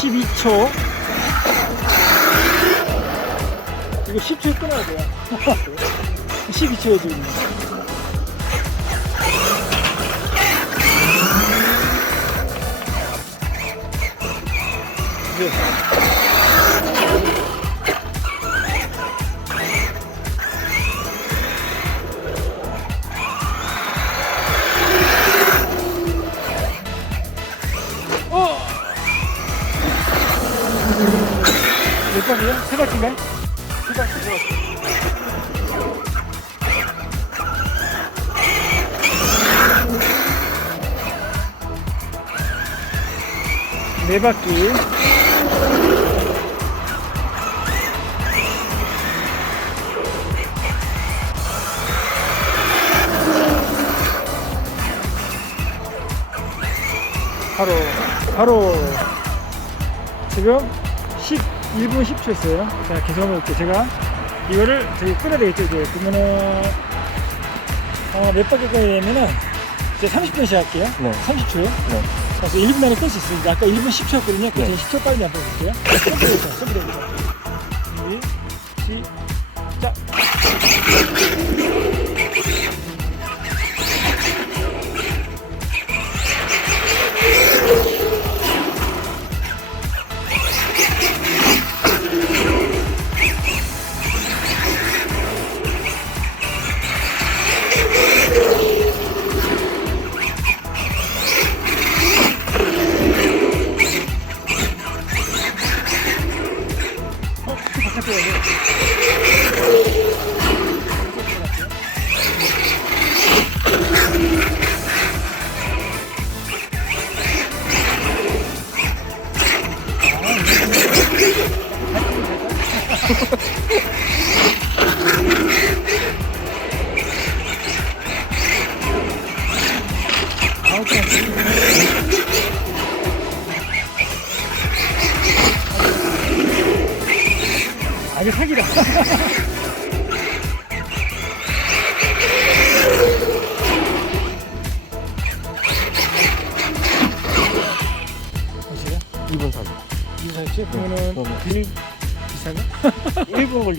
12초. 이거 10초에 끊어야 돼요. 12초에 지금 이제 몇 번이요? 세 바퀴인가요? 세 들어갔어요. 네 바퀴. 바로, 바로, 지금 11분 10초였어요. 자, 계속 한번 볼게요. 제가 이거를 저기 끊어야 되겠죠, 이제. 그러면은, 어, 몇 바퀴 걸리냐면은, 이제 30분 시작할게요. 네. 30초요. 네. 그래서 1분 안에 끌 수 있습니다. 아까 1분 10초였거든요. 그래서 네. 10초 빨리 한번 볼게요. 써보겠습니다. 써보겠습 어, 바 아, 이게 사기다. 보세요. 2분 3. 이사였지? 그러면은 그러면. 일 비싸네? 1분 걸리죠?